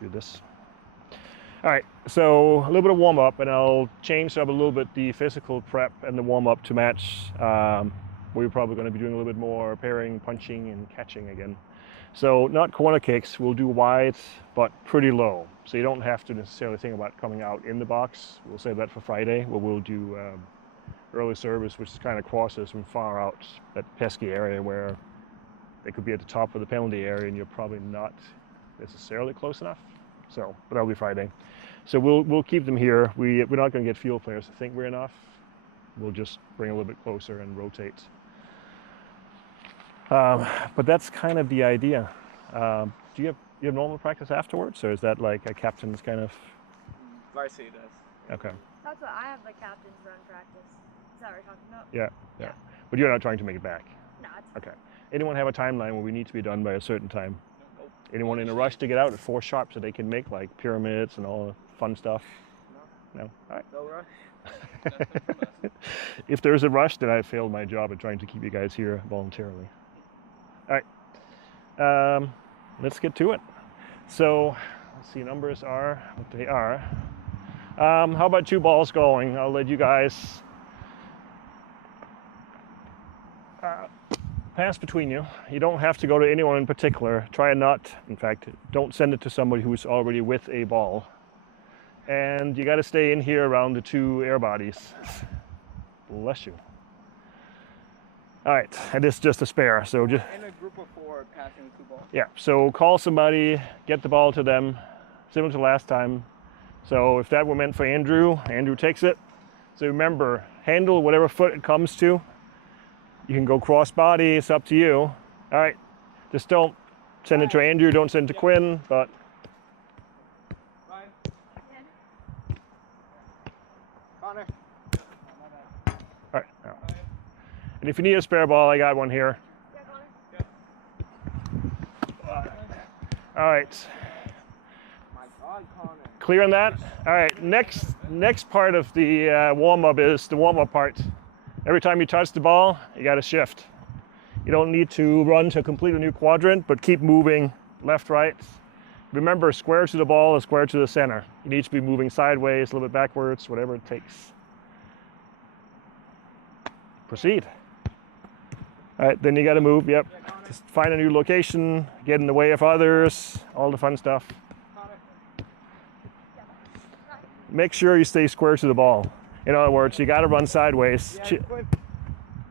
do this. All right, so a little bit of warm up, and I'll change up a little bit the physical prep and the warm up to match. We're probably going to be doing a little bit more pairing, punching, and catching again. So not corner kicks, we'll do wide, but pretty low. So you don't have to necessarily think about coming out in the box. We'll save that for Friday, where we'll do early service, which kind of crosses from far out that pesky area where they could be at the top of the penalty area, and you're probably not necessarily close enough. So, but that'll be Friday. So we'll keep them here. We're not going to get field players to think we're enough. We'll just bring a little bit closer and rotate. But that's kind of the idea. Do you have normal practice afterwards, or is that like a captain's kind of? Varsity does. Okay. That's what I have the captain's run practice. Is that what you're talking about? Yeah. But you're not trying to make it back. No, it's okay. Anyone have a timeline where we need to be done by a certain time? Anyone in a rush to get out at 4 sharp so they can make like pyramids and all the fun stuff? No? All right. No rush. If there's a rush, then I failed my job at trying to keep you guys here voluntarily. All right. Let's get to it. So, let's see, numbers are what they are. How about 2 balls going? I'll let you guys pass between you. You don't have to go to anyone in particular. Try not, in fact, don't send it to somebody who's already with a ball. And you got to stay in here around the 2 air bodies. Bless you. All right, and it's just a spare. So just in a group of 4, passing 2 balls. Yeah. So call somebody, get the ball to them, similar to last time. So if that were meant for Andrew, Andrew takes it. So remember, handle whatever foot it comes to. You can go cross body, it's up to you. All right, just don't send it to Andrew, don't send it to Quinn, but. Connor. All right, now. And if you need a spare ball, I got one here. All right. My God, Connor. Clear on that? All right, next part of the warm-up is the warm-up part. Every time you touch the ball, you got to shift. You don't need to run to a completely new quadrant, but keep moving left, right. Remember, square to the ball is square to the center. You need to be moving sideways, a little bit backwards, whatever it takes. Proceed. All right, then you got to move, yep. Just find a new location, get in the way of others, all the fun stuff. Make sure you stay square to the ball. In other words, you got to run sideways,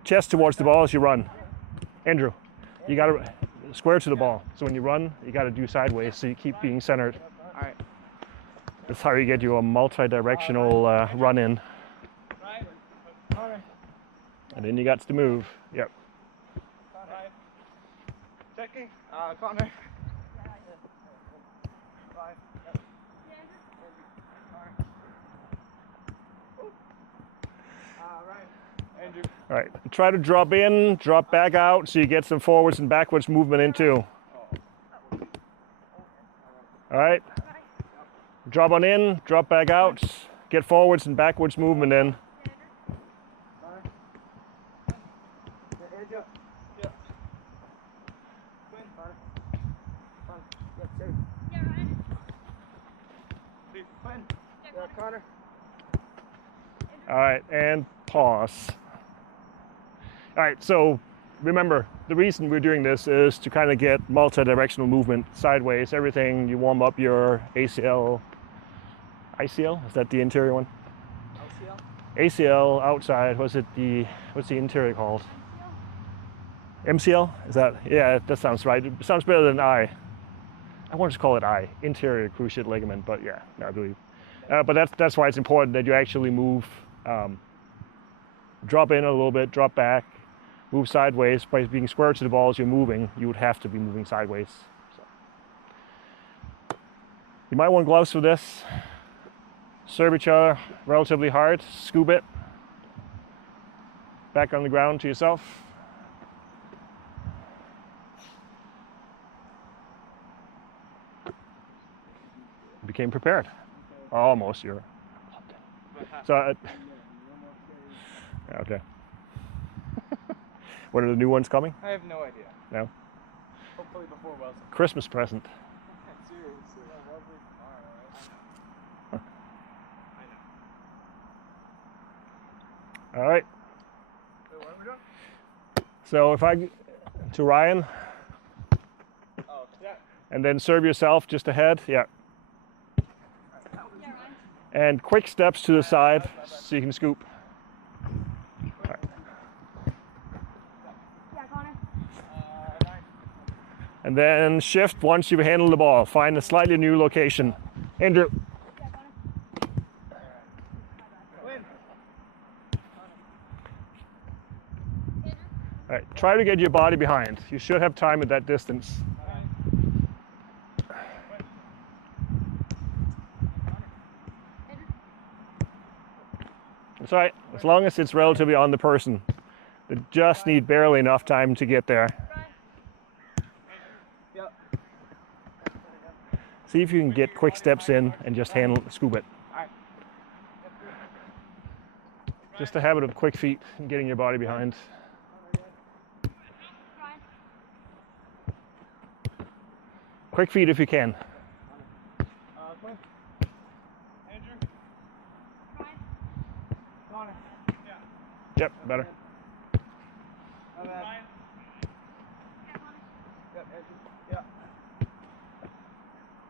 chest towards the ball as you run. Andrew, you got to square to the ball. So when you run, you got to do sideways so you keep being centered. All right. That's how you get you a multi-directional run in. And then you got to move. Yep. Checking. Connor. Andrew. All right, try to drop in, drop back out so you get some forwards and backwards movement in too. All right, drop on in, drop back out, get forwards and backwards movement in. Connor. All right, and pause. All right, so remember, the reason we're doing this is to kind of get multi-directional movement sideways, everything. You warm up your ACL. ICL? Is that the interior one? ACL outside. What's the interior called? MCL? Is that? Yeah, that sounds right. It sounds better than I. I want to call it I. Interior cruciate ligament, but yeah, I believe. But that's why it's important that you actually move. Drop in a little bit, drop back, move sideways. By being square to the ball as you're moving, you would have to be moving sideways. So. You might want gloves for this. Serve each other relatively hard, scoop it. Back on the ground to yourself. Became prepared. Almost, you're. So, okay. When are the new ones coming? I have no idea. No? Hopefully before Wilson. Christmas present. Seriously. All right. Wait, what are we doing? So if I to Ryan, Oh, yeah. and then serve yourself just ahead. Yeah. Yeah, Ryan. And quick steps to the side so you can scoop. Yeah, Connor. Ryan. And then shift once you've handled the ball. Find a slightly new location. Andrew. Yeah, Connor. Win. Andrew. All right. Try to get your body behind. You should have time at that distance. Andrew. That's all right. As long as it's relatively on the person. They just need barely enough time to get there. Ryan. Yep. See if you can get quick steps in and just scoop it. Alright. Just a habit of quick feet and getting your body behind. Ryan. Quick feet if you can. Quinn. Andrew. Ryan. Connor. Yeah. Yep, better. How bad? Yeah, Connor. Yep, Andrew. Yeah.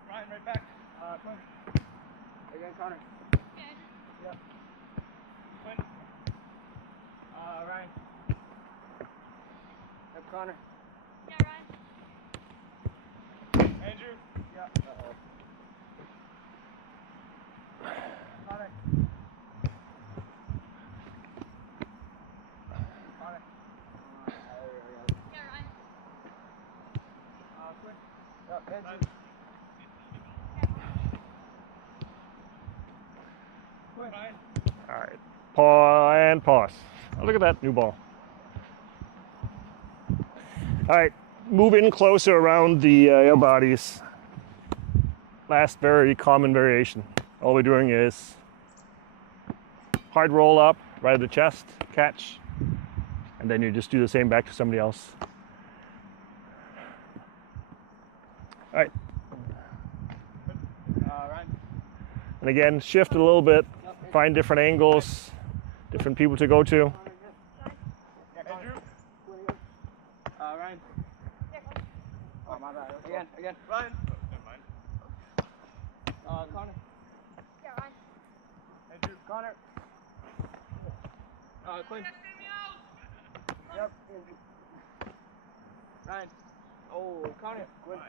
Ryan, right back. Quinn. Again, Connor. Yeah, Andrew. Yep. Quinn. Ryan. Yep, Connor. Yeah, Ryan. Andrew. Yeah. Uh-oh. Connor. Connor. Yeah, Ryan. Quinn. Yep, Andrew. Yeah, Connor. Quinn. Ryan. All right. Pause and pause. Oh, look at that new ball. All right. Move in closer around the air bodies. Last very common variation. All we're doing is hard roll up, right at the chest, catch, and then you just do the same back to somebody else. All right. Ryan. And again, shift a little bit, find different angles, different people to go to. Andrew. Ryan. Yeah, Connor. Oh, my bad. Again. Ryan. Never mind. Connor. Yeah, Ryan. Andrew. Connor. Quinn. Yep. Andrew. Ryan. Oh, Connor. Quinn.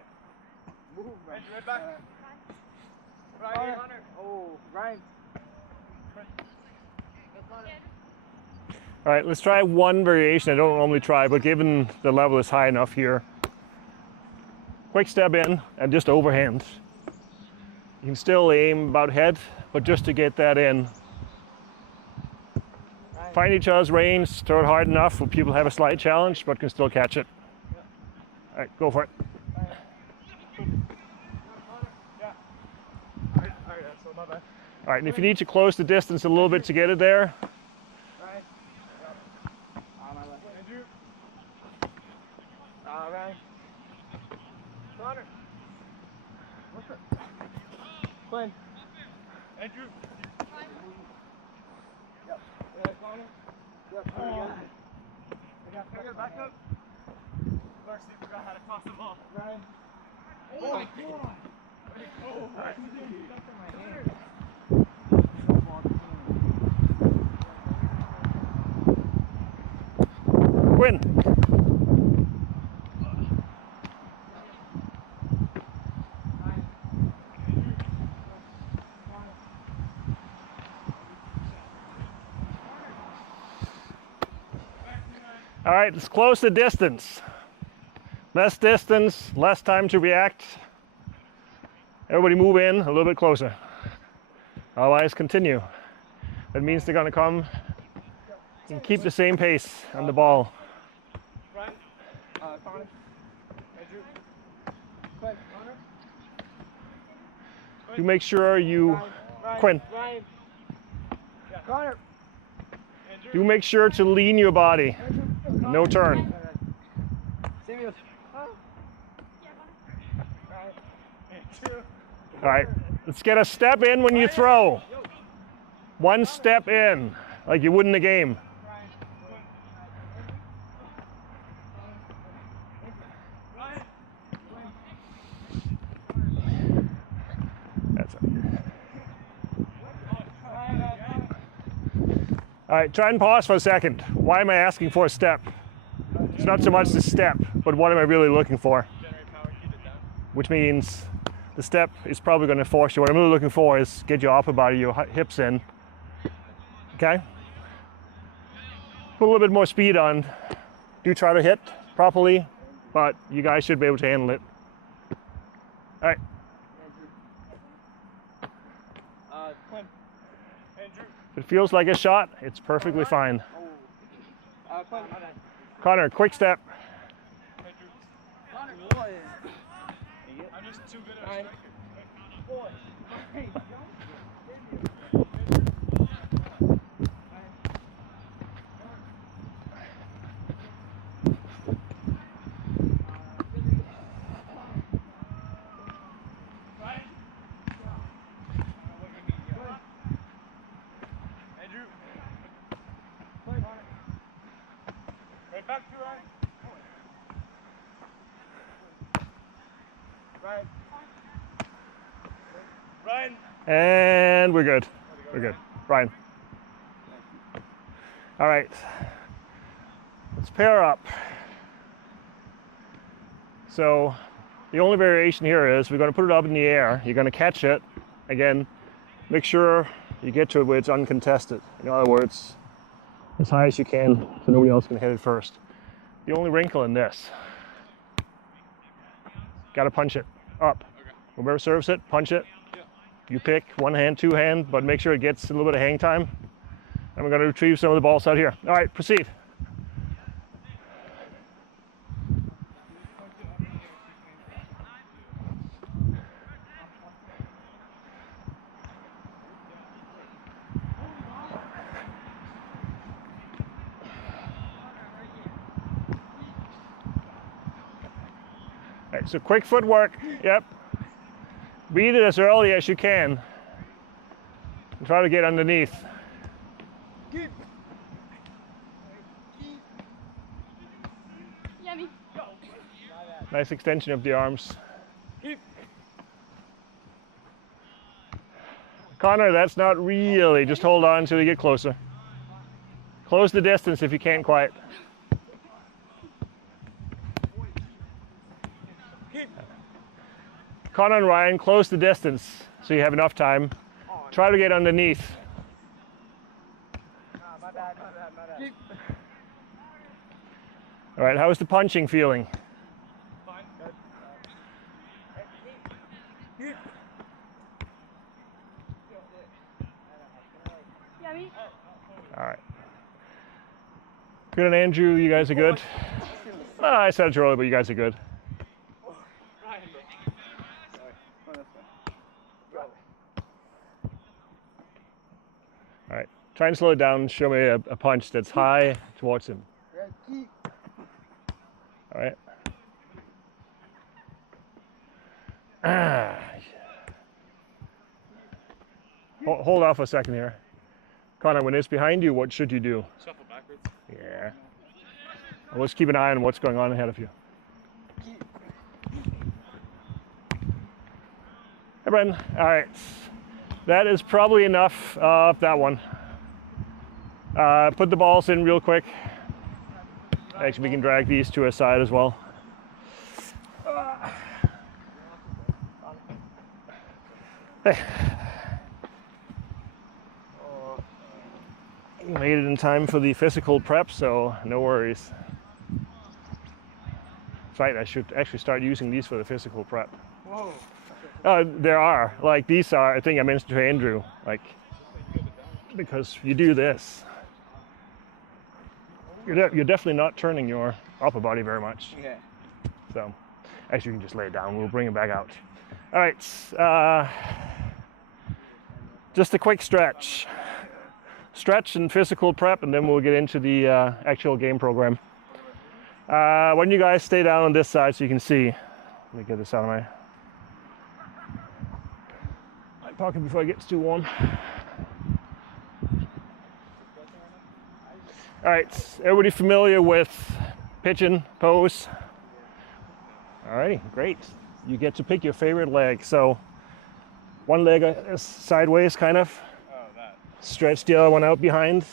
Move, man. Andrew, right back. Ryan. Connor. Oh, Ryan. All right, let's try one variation I don't normally try, but given the level is high enough here. Quick step in and just overhand. You can still aim about head, but just to get that in. Find each other's range, throw it hard enough where people have a slight challenge, but can still catch it. All right, go for it. Yeah. Alright, so my bad. All right, and if you need to close the distance a little bit to get it there, Ryan. Yep. My left. Andrew. Ryan. Connor. What's it? Quinn. Andrew. Yep. Connor. Yep. Again. Can I get back up? Darcy forgot how to toss the ball. Ryan. Oh my god! Quinn. All right, let's close the distance. Less distance, less time to react. Everybody move in a little bit closer. Otherwise, continue. That means they're gonna come and keep the same pace on the ball. Ryan. Connor. Andrew. Quinn. Connor. You make sure you, Quinn, Ryan. Yeah. Connor. Andrew. do make sure to lean your body. No turn. Samuel. Yeah, Connor. Ryan. Andrew. All right, let's get a step in when you throw. One step in, like you would in a game. All right, try and pause for a second. Why am I asking for a step? It's not so much the step, but what am I really looking for? Generate power, keep it down. Which means the step is probably going to force you. What I'm really looking for is get your upper body, your hips in. Okay? Put a little bit more speed on. Do try to hit properly, but you guys should be able to handle it. All right. Quinn. Andrew. If it feels like a shot, it's perfectly fine. Quinn. Connor, quick step. Andrew. I'm just too good at a striker. Andrew. Right back to Ryan. Ryan. Ryan. And we're good. We're good. Brian. All right. Let's pair up. So the only variation here is we're going to put it up in the air. You're going to catch it. Again, make sure you get to it where it's uncontested. In other words, as high as you can so nobody else can hit it first. The only wrinkle in this, got to punch it up. Okay. Whoever serves it, punch it. Yeah. You pick one hand, two hand, but make sure it gets a little bit of hang time. And we're going to retrieve some of the balls out here. All right, proceed. All right, so quick footwork. Yep. Beat it as early as you can. And try to get underneath. Yummy. Nice extension of the arms. Connor, that's not really. Just hold on until you get closer. Close the distance if you can't quite. Connor and Ryan, close the distance so you have enough time. Try to get underneath. My bad. All right, how's the punching feeling? Fine. Yummy. All right. Good and Andrew, you guys are good? I said it earlier, but you guys are good. Ryan. Sorry. All right, try and slow it down. Show me a punch that's high towards him. All right. Hold off a second here. Connor, when it's behind you, what should you do? Shuffle backwards. Yeah. Well, let's keep an eye on what's going on ahead of you. Hey, Brendan. All right. That is probably enough of that one. Put the balls in real quick. Actually, we can drag these to a side as well. Hey. You made it in time for the physical prep, so no worries. That's right, I should actually start using these for the physical prep. Whoa. There are, like these are, I think I mentioned to Andrew, like, because you do this. You're definitely not turning your upper body very much. Yeah. So, actually you can just lay it down, we'll bring it back out. All right, just a quick stretch. Stretch and physical prep, and then we'll get into the actual game program. Why don't you guys stay down on this side so you can see. Let me get this out of my pocket before it gets too warm. All right, everybody familiar with pigeon pose? All righty, great. You get to pick your favorite leg. So one leg is sideways, kind of. Oh, that. Stretch the other one out behind.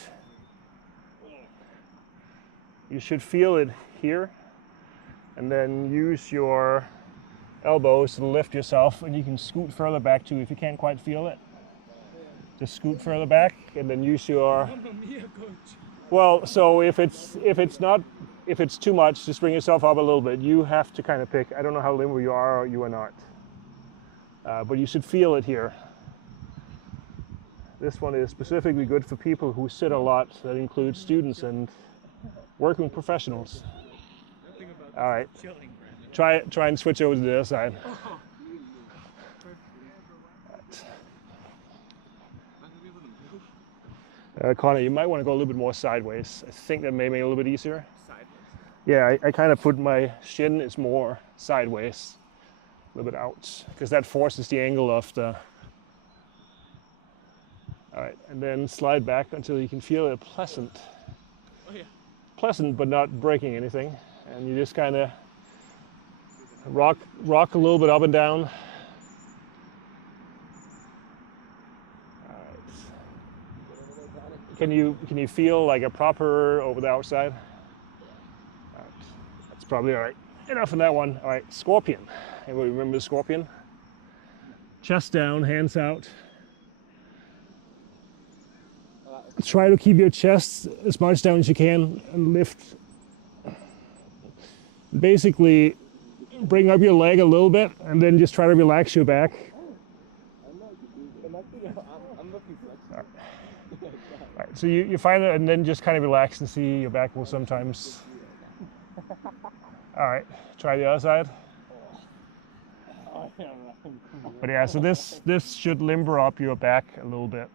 you should feel it here, and then use your elbows to lift yourself, and you can scoot further back too if you can't quite feel it. Just scoot further back, and then use your. Well, so if it's too much, just bring yourself up a little bit. You have to kind of pick. I don't know how limber you are or you are not, but you should feel it here. This one is specifically good for people who sit a lot. That includes students and working professionals. All right, try and switch over to the other side. Connor, you might want to go a little bit more sideways. I think that may make it a little bit easier. Sideways. Yeah, I kind of put my shin is more sideways, a little bit out, because that forces the angle of the. All right, and then slide back until you can feel it pleasant. Oh yeah. Pleasant, but not breaking anything. And you just kind of rock a little bit up and down. All right. Can you feel like a proper over the outside? All right. That's probably all right. Enough on that one. All right, scorpion. Everybody remember the scorpion? Chest down, hands out. Try to keep your chest as much down as you can and lift. Basically, bring up your leg a little bit and then just try to relax your back. I'm looking flexible. All right, so you find it and then just kind of relax and see your back will sometimes. All right, try the other side. But yeah, so this should limber up your back a little bit.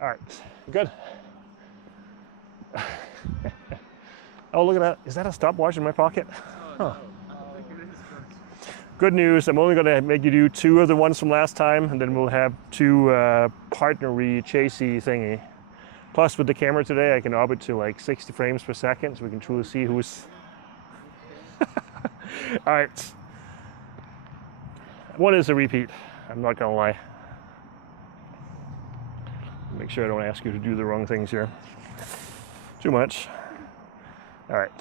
All right, good. Oh, look at that. Is that a stopwatch in my pocket? Huh. Good news, I'm only going to make you do 2 of the ones from last time, and then we'll have 2 partnery chasey thingy. Plus, with the camera today, I can up it to like 60 frames per second, so we can truly see who's... All right. One is a repeat, I'm not going to lie. Make sure I don't ask you to do the wrong things here. Too much. All right.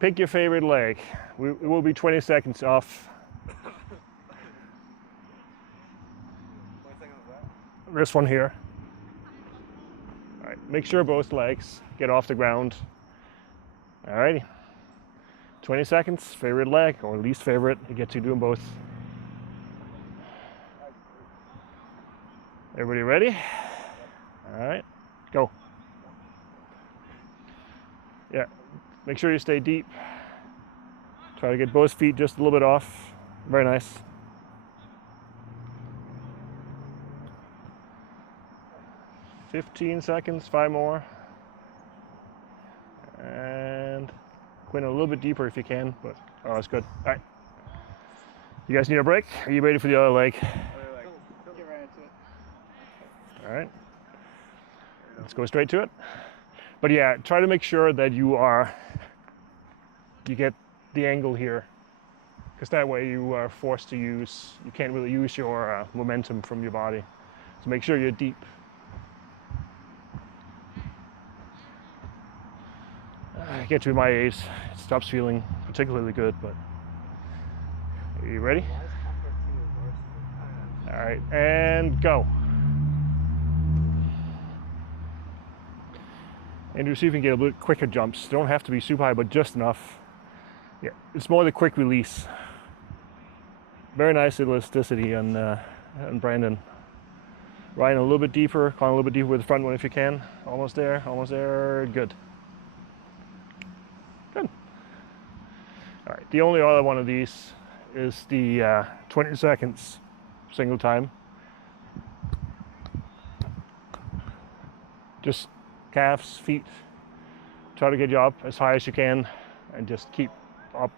Pick your favorite leg. It will be 20 seconds off. 20 seconds of that? This one here. All right. Make sure both legs get off the ground. All righty. 20 seconds, favorite leg or least favorite. You get to do them both. Everybody ready? All right, go. Yeah, make sure you stay deep. Try to get both feet just a little bit off. Very nice. "15 seconds, 5 more. And go in a little bit deeper if you can, but oh, that's good. All right. You guys need a break? Are you ready for the other leg? Get right into it. All right, let's go straight to it. But yeah, try to make sure that you get the angle here, because that way you are forced to you can't really use your momentum from your body. So make sure you're deep. Get to my age, it stops feeling particularly good, but are you ready? All right, and go. And you see if you can get a little quicker jumps. They don't have to be super high, but just enough. Yeah, it's more the quick release. Very nice elasticity on Brandon. Ryan a little bit deeper, Colin a little bit deeper with the front one if you can. Almost there, good. Good. All right, the only other one of these is the 20 seconds single time. Just calves, feet. Try to get you up as high as you can and just keep up.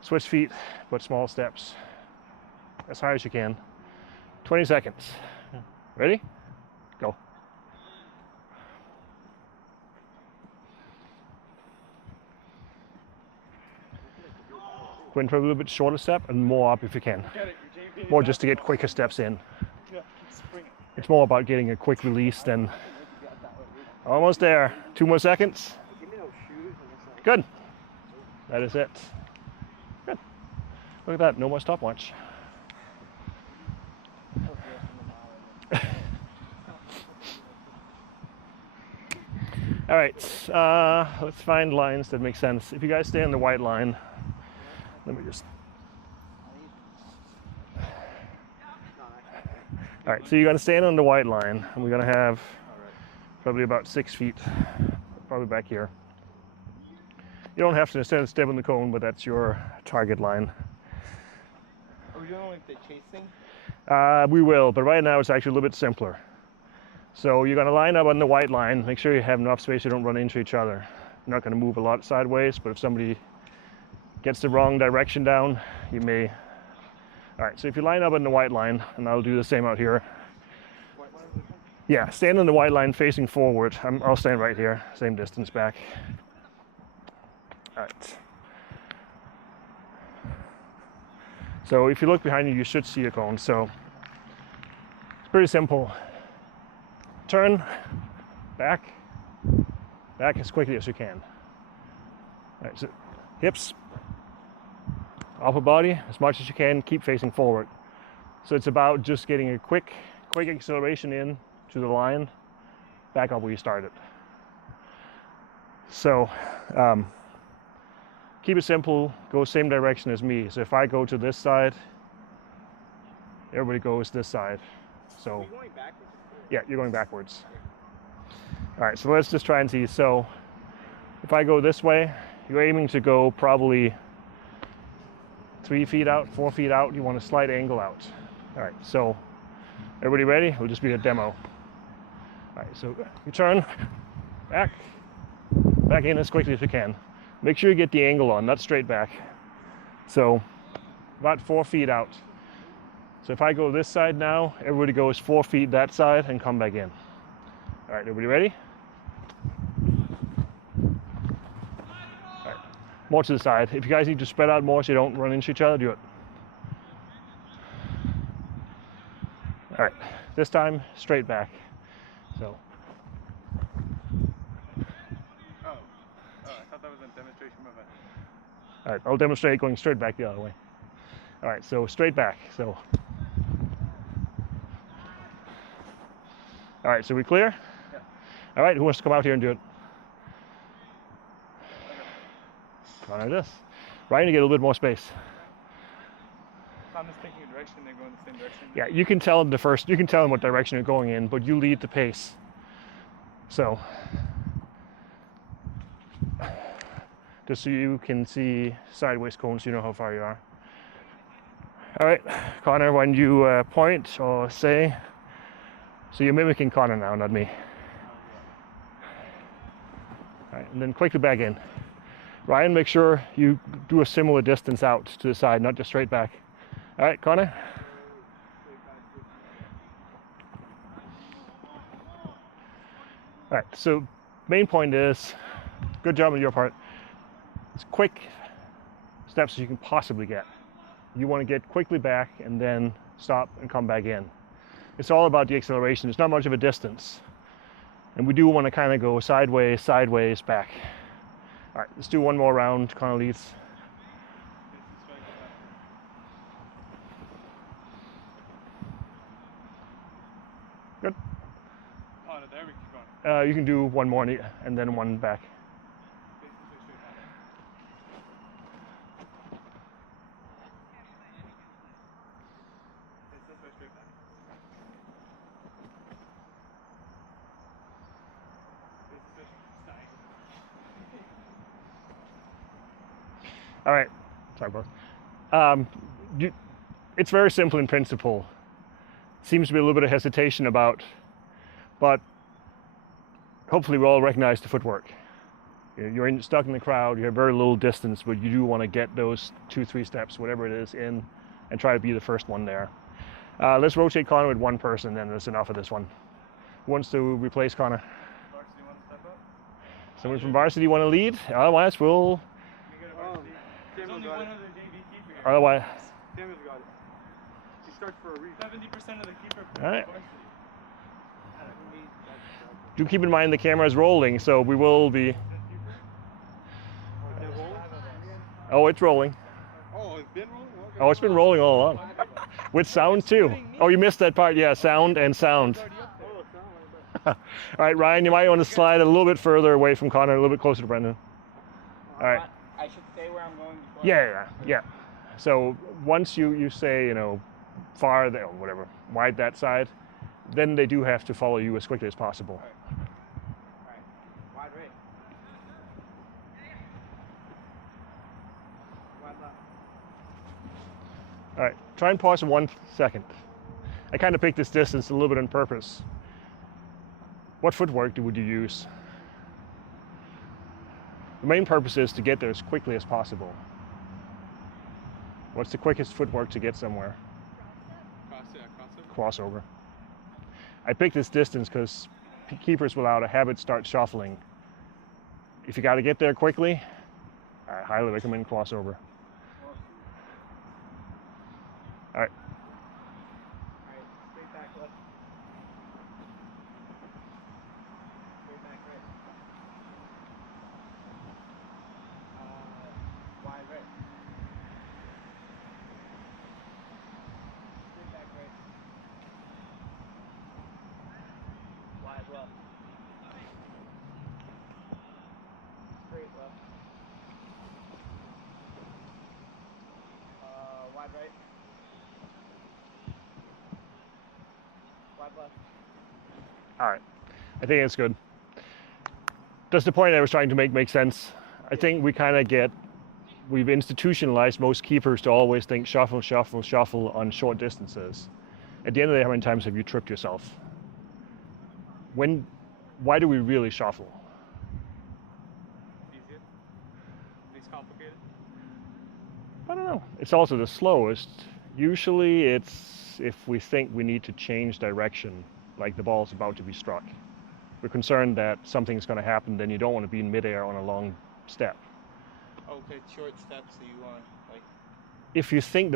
Switch feet, but small steps. As high as you can. 20 seconds. Ready? Go. Go in for a little bit shorter step and more up if you can. Get it, your JV. More just to get quicker steps in. Yeah, keep springing. It's more about getting a quick release than... Almost there. 2 more seconds. Good. That is it. Good. Look at that. No more stopwatch. All right. Let's find lines that make sense. If you guys stay on the white line, let me just... All right, so you're going to stand on the white line, and we're going to have probably about 6 feet, probably back here. You don't have to stand step on the cone, but that's your target line. Are we doing like the chasing? We will, but right now it's actually a little bit simpler. So you're going to line up on the white line, make sure you have enough space so you don't run into each other. You're not going to move a lot sideways, but if somebody gets the wrong direction down, you may... All right, so if you line up on the white line, and I'll do the same out here. Yeah, stand on the white line facing forward. I'll stand right here, same distance back. All right. So if you look behind you, you should see a cone. So it's pretty simple. Turn, back as quickly as you can. All right, so hips, upper body as much as you can, keep facing forward. So it's about just getting a quick acceleration in to the line, back up where you started. So keep it simple, go same direction as me. So if I go to this side, everybody goes this side. So Are you going backwards? yeah, you're going backwards. All right, so let's just try and see. So if I go this way, you're aiming to go probably 3 feet out, 4 feet out. You want a slight angle out. All right, so everybody ready? It'll just be a demo. All right, so you turn, back in as quickly as you can. Make sure you get the angle on, not straight back. So about 4 feet out. So if I go this side now, everybody goes 4 feet that side and come back in. All right, everybody ready? All right, more to the side. If you guys need to spread out more so you don't run into each other, do it. All right, this time straight back. So. Oh, I thought that was a demonstration of it. All right, I'll demonstrate going straight back the other way. All right, so straight back. So. All right, so we clear? Yeah. All right, who wants to come out here and do it? Connor, this. Ryan, you get a little bit more space. If I'm just taking a direction, they're going the same direction. Yeah, you can tell them you can tell them what direction you're going in, but you lead the pace. So, just so you can see sideways cones, you know how far you are. All right, Connor, when you point or say, so you're mimicking Connor now, not me. All right, and then quickly back in. Ryan, make sure you do a similar distance out to the side, not just straight back. All right, Connor. All right, so main point is, good job on your part. As quick steps as you can possibly get. You want to get quickly back and then stop and come back in. It's all about the acceleration. It's not much of a distance. And we do want to kind of go sideways, back. All right, let's do one more round, Connor leads. Good. Oh, no, there we keep going. You can do one more and then one back. All right, sorry, both. It's very simple in principle. Seems to be a little bit of hesitation about, but hopefully we all recognize the footwork. You're stuck in the crowd, you have very little distance, but you do want to get those 2-3 steps, whatever it is, in and try to be the first one there. Let's rotate Connor with one person, then that's enough of this one. Who wants to replace Connor? Varsity want to step up? Someone from varsity want to lead? Otherwise, we'll... There's only one other JV Otherwise, Samuel's got it. He starts for a reason. 70% of the keeper. all right. Do keep in mind the camera is rolling, so we will be. Oh, it's rolling. Oh, it's been rolling? Okay. Oh, it's been rolling all along. With sound too. Oh, you missed that part. Yeah, sound and sound. All right, Ryan, you might want to slide a little bit further away from Connor, a little bit closer to Brendan. All right. I should stay where I'm going before. Yeah. So once you say, you know, far there, or whatever, wide that side, then they do have to follow you as quickly as possible. All right. Wide right. Wide left. All right, try and pause for 1 second. I kind of picked this distance a little bit on purpose. What footwork would you use? The main purpose is to get there as quickly as possible. What's the quickest footwork to get somewhere? Crossover. I picked this distance because keepers will out of habit start shuffling. If you got to get there quickly, I highly recommend crossover. All right. Straight back left. Straight back right. Wide right. Straight back right. Wide left. Straight left. Wide right. Wide left. All right. I think it's good. Does the point I was trying to make sense? I think we kind of we've institutionalized most keepers to always think shuffle, shuffle, shuffle on short distances. At the end of the day, how many times have you tripped yourself? Why do we really shuffle? Easier? Least complicated? I don't know. It's also the slowest. Usually it's if we think we need to change direction, like the ball's about to be struck. We're concerned that something's going to happen, then you don't want to be in midair on a long step. Okay, short steps that you want, like. If you think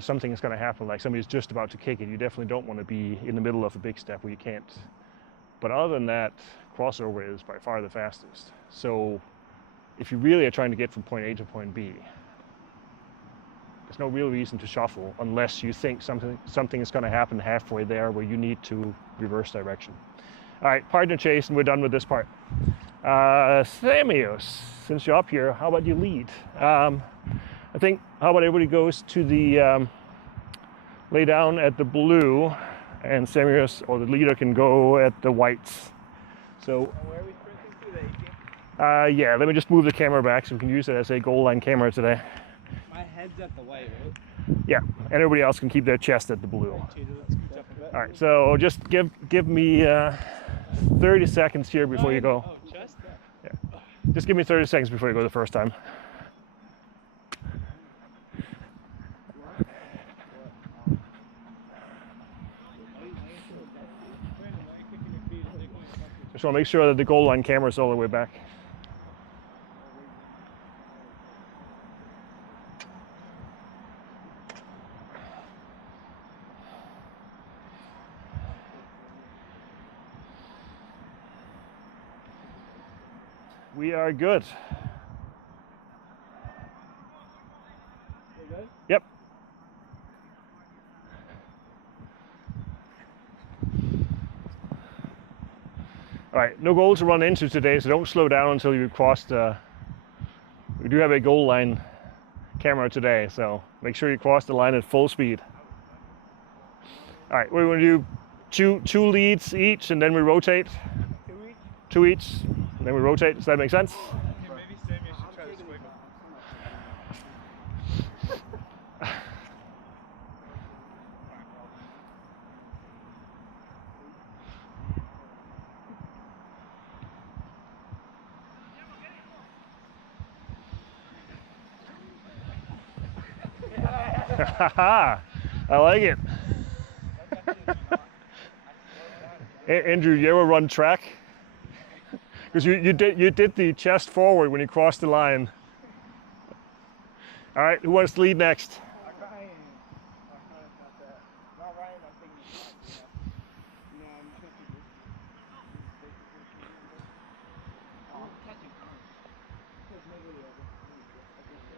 something's going to happen, like somebody's just about to kick it, you definitely don't want to be in the middle of a big step where you can't. But other than that, crossover is by far the fastest. So if you really are trying to get from point A to point B, there's no real reason to shuffle unless you think something is going to happen halfway there where you need to reverse direction. All right, partner chase, and we're done with this part. Samios, since you're up here, how about you lead? I think, how about everybody goes to the, lay down at the blue, and Samios, or the leader, can go at the whites. So, And where are we sprinting to, the 18? yeah, let me just move the camera back so we can use it as a goal line camera today. My head's at the white, right? Yeah, and everybody else can keep their chest at the blue. Jesus, let's scooch up a bit. All right, so just give me 30 seconds here before you go. Oh, chest? Yeah. Just give me 30 seconds before you go the first time. Just want to make sure that the goal line camera is all the way back. We are good. You good? Yep. All right, no goal to run into today, so don't slow down until you've crossed. We do have a goal line camera today, so make sure you cross the line at full speed. All right, we're going to do two leads each, and then we rotate. 2 each? 2 each, and then we rotate. Does that make sense? Okay, maybe Samuel should try this quick. I like it. Andrew, you ever run track? Because you did the chest forward when you crossed the line. All right, who wants to lead next? Ryan. Oh, no, it's not that. Not Ryan, I'm thinking of no, I'm thinking this. Oh, I'm catching arms. There's nobody over. I guess so.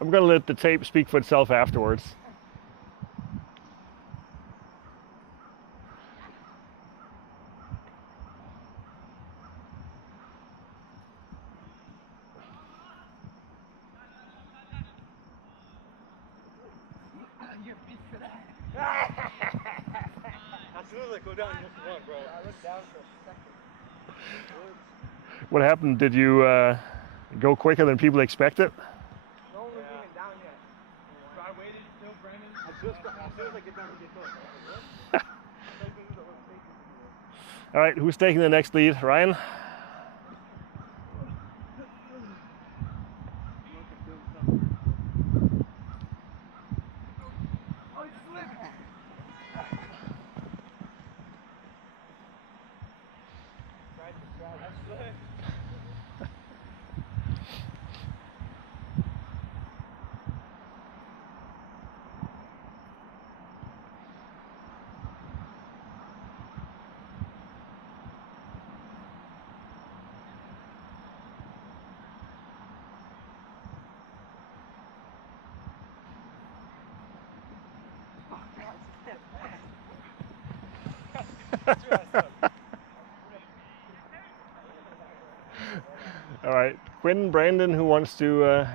I'm going to let the tape speak for itself afterwards. You're beat for that. As soon as I go down, you must have won, bro. I looked down for a second. What happened? Did you go quicker than people expected? No one was even down yet. So I waited until Brandon. As soon as I get down to get close. All right, who's taking the next lead? Ryan? Oh, it slipped. All right, Quinn, Brandon, who wants to...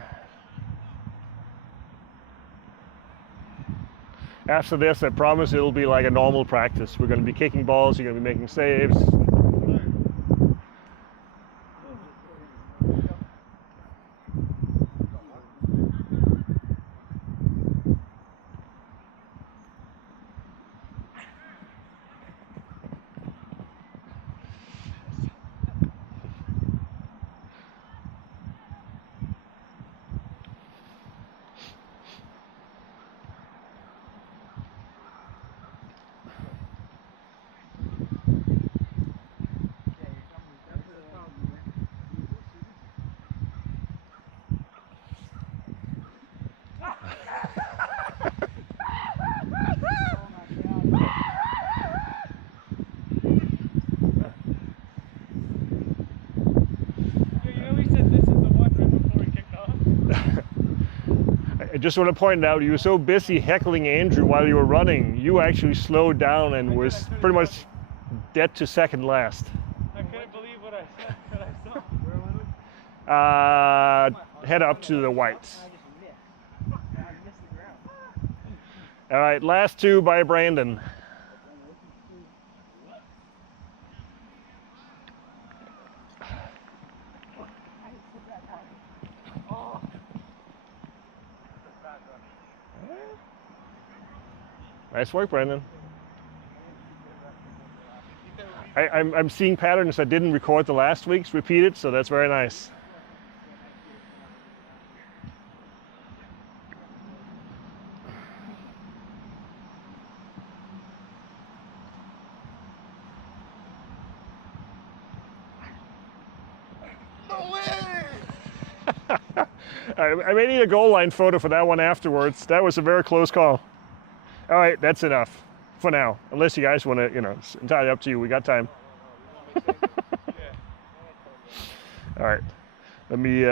After this, I promise it'll be like a normal practice. We're going to be kicking balls, you're going to be making saves. I just want to point out, you were so busy heckling Andrew while you were running, you actually slowed down and was pretty much dead to second last. I couldn't believe what I saw. Where was it? Head up to the whites. I just missed. I missed the ground. All right, last two by Brandon. Nice work, Brandon. I'm seeing patterns I didn't record the last week's repeated, so that's very nice. I may need a goal line photo for that one afterwards. That was a very close call. All right, that's enough for now. Unless you guys want to, it's entirely up to you. We got time. All right, let me